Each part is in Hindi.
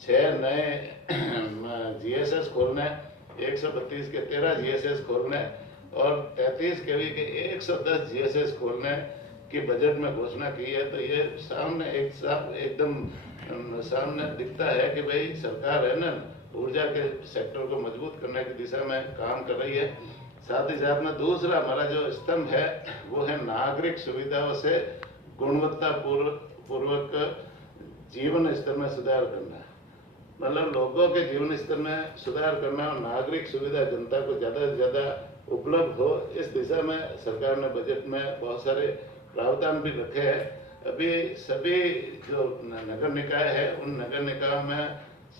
6 नए जीएसएस खोलने, 132 के 13 जीएसएस खोलने और 33 केवी के 110 जीएसएस खोलने की बजट में घोषणा की है। तो ये सामने एकदम सामने दिखता है कि भाई सरकार है ना, ऊर्जा के सेक्टर को मजबूत करने की दिशा में काम कर रही है। साथ ही साथ में दूसरा हमारा जो स्तंभ है वो है नागरिक सुविधाओं से गुणवत्ता पूर्वक जीवन स्तर में सुधार करना। मतलब लोगों के जीवन स्तर में सुधार करना और नागरिक सुविधा जनता को ज़्यादा से ज़्यादा उपलब्ध हो, इस दिशा में सरकार ने बजट में बहुत सारे प्रावधान भी रखे हैं। अभी सभी जो नगर निकाय है उन नगर निकायों में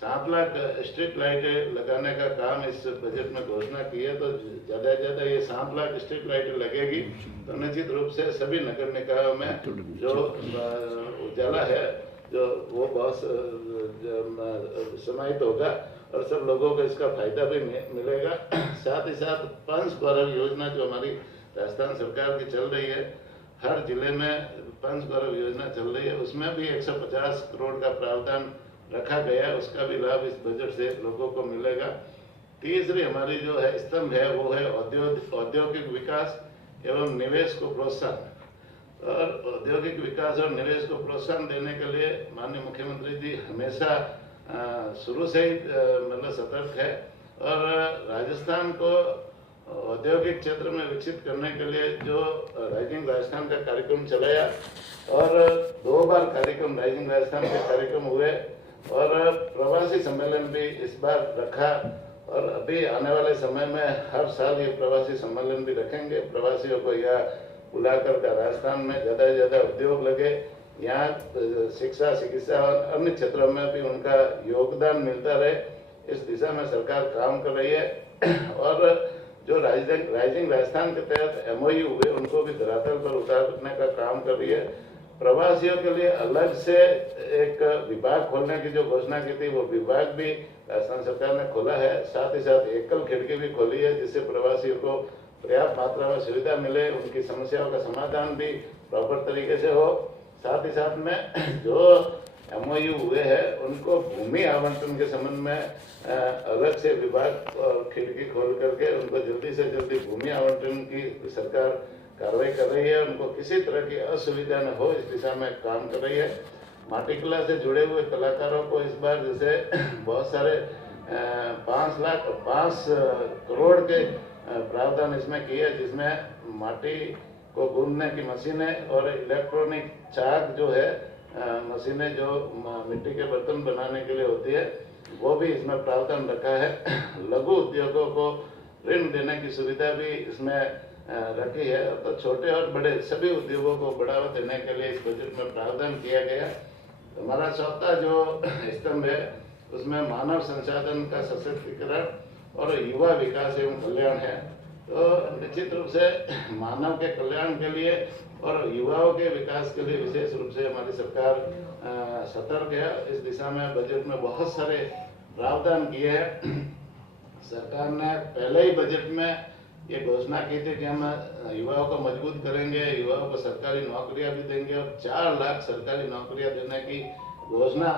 7 लाख स्ट्रीट लाइटें लगाने का काम इस बजट में घोषणा की है। तो ज़्यादा से ज़्यादा ये 7 लाख स्ट्रीट लाइटें लगेगी तो निश्चित रूप से सभी नगर निकायों में जो उजाला है जो वो बहुत समाहित होगा और सब लोगों को इसका फायदा भी मिलेगा। साथ ही साथ पंचगौरव योजना जो हमारी राजस्थान सरकार की चल रही है, हर जिले में पंचगौरव योजना चल रही है, उसमें भी 150 करोड़ का प्रावधान रखा गया है। उसका भी लाभ इस बजट से लोगों को मिलेगा। तीसरी हमारी जो है स्तंभ है वो है औद्योगिक विकास एवं निवेश को प्रोत्साहन। और औद्योगिक विकास और निवेश को प्रोत्साहन देने के लिए माननीय मुख्यमंत्री जी हमेशा शुरू से ही मतलब सतर्क है और राजस्थान को औद्योगिक क्षेत्र में विकसित करने के लिए जो राइजिंग राजस्थान का कार्यक्रम चलाया और 2 बार कार्यक्रम राइजिंग राजस्थान के कार्यक्रम हुए और प्रवासी सम्मेलन भी इस बार रखा और अभी आने वाले समय में हर साल ये प्रवासी सम्मेलन भी रखेंगे। प्रवासियों को यह बुलाकर का राजस्थान में ज़्यादा से ज़्यादा उद्योग लगे, यहाँ शिक्षा चिकित्सा और अन्य क्षेत्रों में भी उनका योगदान मिलता रहे, इस दिशा में सरकार काम कर रही है। और जो राइजिंग राजस्थान के तहत MOU हुए उनको भी धरातल पर उतारने का काम कर रही है। प्रवासियों के लिए अलग से एक विभाग खोलने की जो घोषणा की थी वो विभाग भी राजस्थान सरकार ने खोला है। साथ ही साथ एकल खिड़की भी खोली है जिससे प्रवासियों को पर्याप्त मात्रा में सुविधा मिले, उनकी समस्याओं का समाधान भी प्रॉपर तरीके से हो। साथ ही साथ में जो MOU हुए हैं उनको भूमि आवंटन के संबंध में अलग से विभाग और खिड़की खोल करके उनको जल्दी से जल्दी भूमि आवंटन की सरकार कार्रवाई कर रही है। उनको किसी तरह की असुविधा न हो, इस दिशा में काम कर रही है। माटी कला से जुड़े हुए कलाकारों को इस बार जैसे बहुत सारे 5 करोड़ के प्रावधान इसमें किए, जिसमें माटी को गूंथने की मशीनें और इलेक्ट्रॉनिक चाक जो है मशीनें जो मिट्टी के बर्तन बनाने के लिए होती है वो भी इसमें प्रावधान रखा है। लघु उद्योगों को ऋण देने की सुविधा भी इसमें रखी है। तो छोटे और बड़े सभी उद्योगों को बढ़ावा देने के लिए इस बजट में प्रावधान किया गया। हमारा चौथा जो स्तंभ है उसमें मानव संसाधन का सशक्तिकरण और युवा विकास एवं कल्याण है। तो निश्चित रूप से मानव के कल्याण के लिए और युवाओं के विकास के लिए विशेष रूप से हमारी सरकार सतर्क है। इस दिशा में बजट में बहुत सारे प्रावधान किए हैं। सरकार ने पहले ही बजट में ये घोषणा की थी कि हम युवाओं को मजबूत करेंगे, युवाओं को सरकारी नौकरियां भी देंगे और 4 लाख सरकारी नौकरियां देने की घोषणा